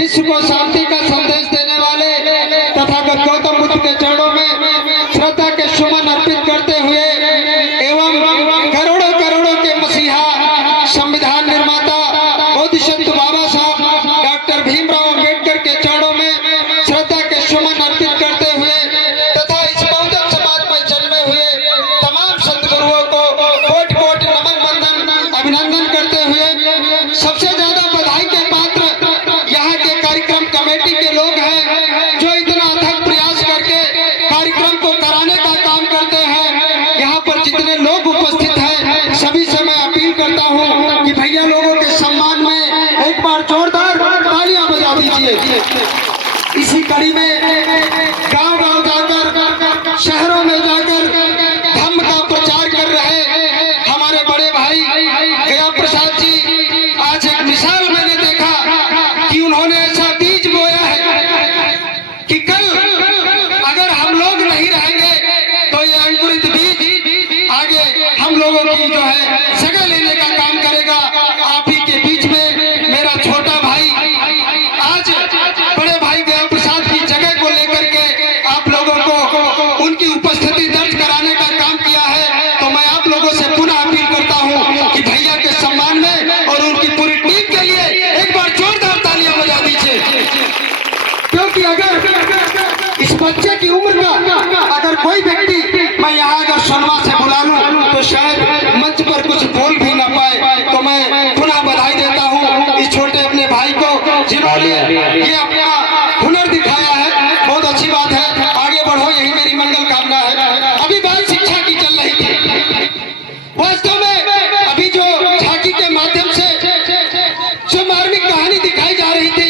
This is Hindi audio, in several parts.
विश्व को शांति का संदेश देने वाले तथागत गौतम बुद्ध के चरणों में श्रद्धा के सुमन अर्पित करते हुए एवं करोड़ों करोड़ों के मसीहा संविधान निर्माता बोधिसत्व बाबा साहब डॉक्टर भीमराव अंबेडकर के चरणों में श्रद्धा के सुमन अर्पित करते हुए तथा इस बहुजन समाज में जन्मे हुए तमाम सदगुरुओं को कोटि कोटि नमन वंदन अभिनंदन करते हुए सबसे ज्यादा बधाई के पात्र यहाँ के कार्यक्रम कमेटी के लोग हैं जो इतना अथक प्रयास करके कार्यक्रम को कराने का काम करते हैं। यहाँ पर जितने लोग उपस्थित हैं सभी से मैं अपील करता हूँ कि भैया लोगों के सम्मान में एक बार जोरदार तालियां बजा दीजिए। इसी कड़ी में गांव गांव जाकर शहरों में जाकर धम्म का प्रचार कर रहे हमारे बड़े भाई गया प्रसाद जी, आज एक मिसाल मैंने देखा कि उन्होंने ऐसा बीज बोया है कि कल अगर हम लोग नहीं रहेंगे तो ये अंकुरित बीज आगे हम लोगों की जो है जगह लेने का काम करेगा। आप ही के बीच में मेरा छोटा भाई आज बड़े भाई गया प्रसाद की जगह को लेकर के आप लोगों को उनकी उपस्थिति दर्ज कराने का काम किया है। तो मैं आप लोगों से पुनः अपील करता हूं कि भैया के सम्मान में और उनकी पूरी टीम के लिए एक बार जोरदार तालियां बजा दीजिए। क्योंकि अगर इस बच्चे की उम्र का अगर कोई व्यक्ति मैं यहाँ अगर सुनवा से बुला लूं तो शायद मंच पर कुछ बोल भी ना पाए, तो मैं पुनः बधाई देता हूँ इस छोटे अपने भाई को जिन्होंने ये अपना हुनर दिखाया है। बहुत अच्छी बात है, आगे बढ़ो, यही मेरी मंगल कामना है। अभी बात शिक्षा की चल रही थी। वास्तव में अभी जो झांकी के माध्यम से जो मार्मिक कहानी दिखाई जा रही थी,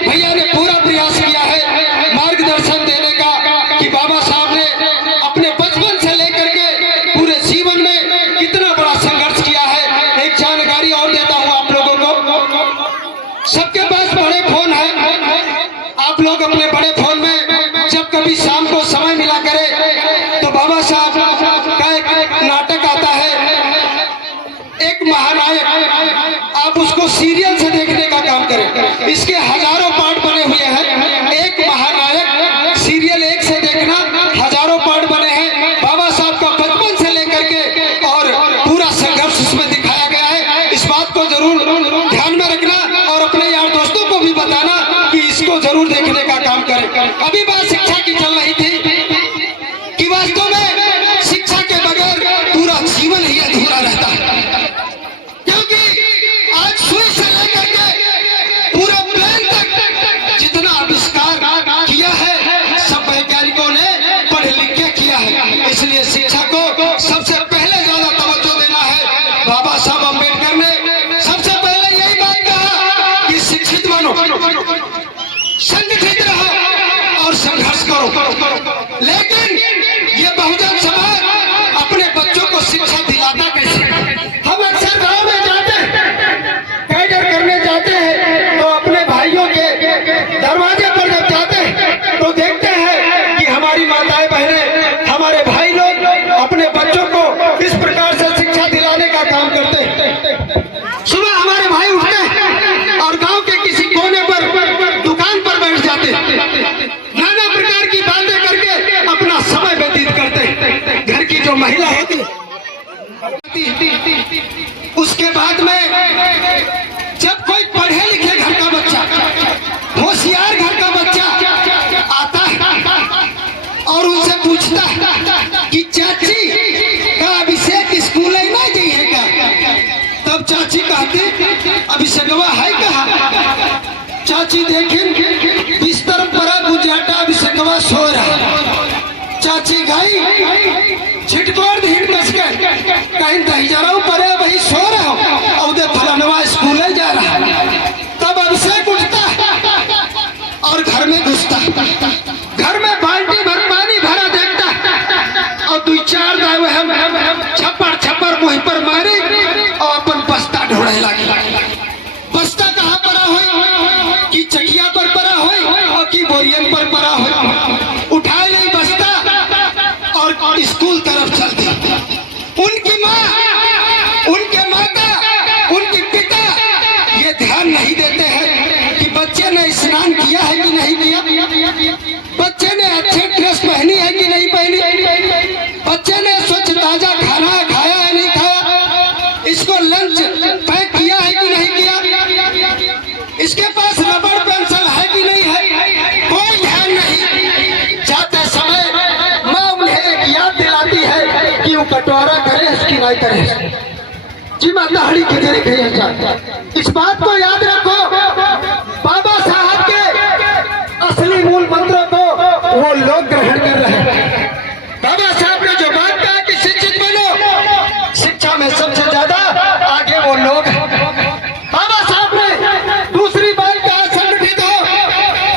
भैया ने पूरा प्रयास किया है मार्गदर्शन देने का कि बाबा साहब ने अपने बचपन से लेकर के पूरे जीवन में कितना बड़ा संघर्ष किया है। एक जानकारी और देता हूँ आप लोगों को, सबके पास बड़े फोन है। आप लोग अपने बड़े फोन में जब कभी शाम को समय मिला करे तो बाबा साहब का एक नाटक आता है, एक महानायक, आप उसको सीरियल से देखने का काम करें। इसके हजारों पार्ट बने हुए हैं। एक महानायक सीरियल एक से देखना, हजारों पार्ट बने हैं। बाबा साहब का बचपन से लेकर के और पूरा संघर्ष उसमें दिखाया गया है। इस बात को जरूर ध्यान में रखना और अपने यार दोस्तों को भी बताना कि इसको जरूर देखने का काम करें। अभी बात शिक्षा की चल रही थी कि वास्तव में शिक्षा के बगैर पूरा जीवन ही अधूरा रहता है। क्योंकि आज सुई से लेकर के पूरा प्लेन तक जितना आविष्कार किया है सब वैज्ञानिकों ने पढ़ लिख के किया है। इसलिए शिक्षा को सबसे पहले ज्यादा तवज्जो देना है। बाबा साहब अम्बेडकर ने सबसे पहले यही बात कहा कि शिक्षित बनो, संगठित रहो और संघर्ष करो। लेकिन ये बहुजन समाज अपने बच्चों को शिक्षा दिलाता कैसे? हम अक्सर गांव में जाते हैं, कैडर करने जाते हैं, तो अपने भाइयों के दरवाजे पर जब जाते हैं तो देखते हैं कि हमारी माताएं बहनें, हमारे भाई लोग अपने बच्चों को इस प्रकार से शिक्षा दिलाने का काम करते हैं। सुबह हमारे भाई उठते हैं और गांव के किसी कोने पर दुकान पर बैठ जाते हैं, नाना प्रकार की बातें करके अपना समय व्यतीत करते हैं। घर की जो महिला होती उसके बाद में जब कोई पढ़े लिखे घर का बच्चा, होशियार घर का बच्चा आता है और उनसे पूछता है कि चाची का अभिषेक स्कूल है ना जाइए का, तब चाची कहती अभिषेकवा है कहा? चाची देखें बिस्तर पर गुजाटा अभिषेकवा सो रहा। चाची गई छिटकोर धीर बच गए, कहीं दही जा रहा हूँ पर वही सो रहा हूँ और उधर फलानवा स्कूल जा रहा है। तब अभिषेक उठता और घर में घुसता, घर में बाल्टी भर पानी भरा देखता और 2-4 दावे हम छप्पर छप्पर मुँह पर मारे और अपन बस्ता ढोड़े लगे। बस्ता कहाँ पड़ा हो कि चकिया पर पड़ा हो और कि बोरियन पर पड़ा हो, उठाए नहीं बस्ता और स्कूल तरफ चलते। उनकी माँ किया है कि नहीं किया? बच्चे ने अच्छे ड्रेस पहनी है कि नहीं पहनी? बच्चे ने स्वच्छ ताजा खाना खाया है नहीं खाया? इसको लंच पैक किया है कि नहीं किया? इसके पास रबड़ पेंसिल है कि नहीं है? कोई ध्यान नहीं। जाते समय माँ उन्हें एक याद दिलाती है कि वो कटोरा करे इसकी नहीं करे। जी माता हरी खिचड़ी खेल जाए। इस बात को याद रखो, बाबा साहब के असली मूल मंत्रों को वो लोग ग्रहण कर रहे हैं। बाबा साहब ने जो बात कहा कि शिक्षित बनो, शिक्षा में सबसे ज्यादा आगे वो लोग हैं। बाबा साहब ने दूसरी बात कहा संगठित हो,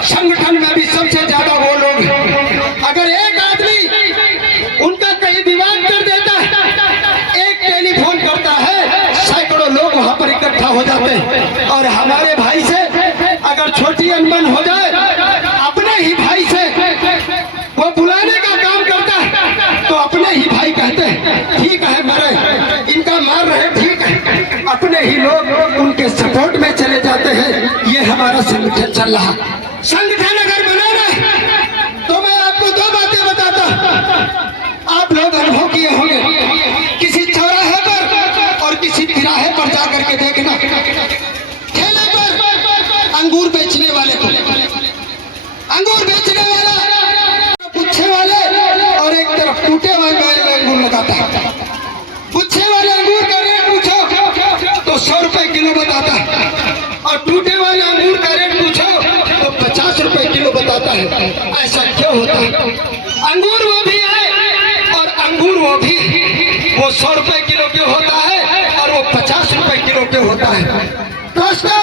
संगठन में भी सबसे ज्यादा वो लोग हैं। अगर एक आदमी उनका कहीं विवाद कर देता है, एक टेलीफोन करता है, सैकड़ों लोग वहां पर इकट्ठा हो जाते हैं। और हमारे भाई से अगर छोटी अनबन हो जाए, अपने ही भाई से वो बुलाने का काम करता है तो अपने ही भाई कहते हैं ठीक है मरे, इनका मार रहे ठीक है, अपने ही लोग उनके सपोर्ट में चले जाते हैं। ये हमारा संगठन चल रहा। संगठन अगर बनाना है तो मैं आपको दो बातें बताता हूं, आप लोग अनुभव किए होंगे। किसी चौराहे पर और किसी तिराहे पर जाकर के देखना, ठेले पर अंगूर बेचने वाले को, अंगूर बेचने वाला गुच्छे वाले और एक तरफ टूटे वाले अंगूर लगाता है। गुच्छे वाले अंगूर का रेट पूछो तो 100 रुपए किलो बताता है, और टूटे वाले अंगूर का रेट पूछो तो 50 रुपए किलो बताता है। ऐसा क्यों होता है? अंगूर वो भी है और अंगूर वो भी, वो 100 रुपए किलो के होता है और वो 50 रुपए किलो के होता है। दोस्तों,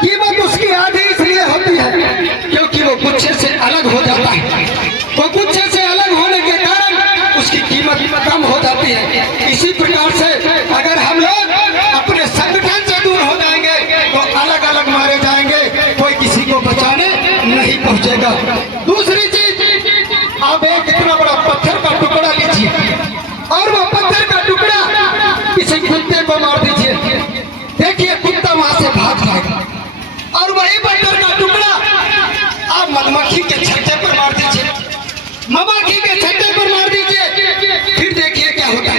कीमत उसकी आधी इसलिए होती है क्योंकि वो गुच्छे से अलग हो जाता है। वो गुच्छे से अलग होने के कारण उसकी कीमत कम हो जाती है। इसी प्रकार से अगर हम लोग अपने संगठन से दूर हो जाएंगे तो अलग अलग मारे जाएंगे, कोई किसी को बचाने नहीं पहुंचेगा। दूसरी चीज, आप एक इतना बड़ा पत्थर का टुकड़ा लीजिए और वो पत्थर का टुकड़ा किसी कुत्ते को मार दीजिए, देखिए कुत्ता वहां से भाग जाएगा। और वही पत्थर का टुकड़ा आप मधुमक्खी के छत्ते पर मार दीजिए, मधुमक्खी के छत्ते पर मार दीजिए, फिर देखिए क्या होता है।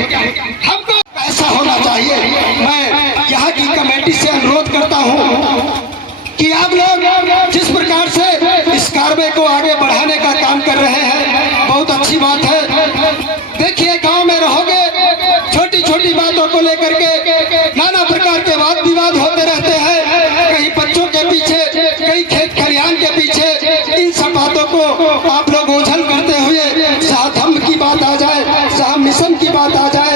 हमको ऐसा होना चाहिए। मैं यहाँ की कमेटी से अनुरोध करता हूँ कि आप लोग जिस प्रकार से इस कार्य को आगे बढ़ाने का काम कर रहे हैं, बहुत अच्छी बात है। देखिए गांव में रहोगे, छोटी छोटी बातों को लेकर के नाना प्रकार के वाद विवाद होते रहते हैं, कहीं बच्चों के पीछे, कहीं खेत खलिहान के पीछे। इन सब बातों को आप लोग ओझल करते हुए जहाँ धर्म की बात आ जाए, जहाँ मिशन की बात आ जाए,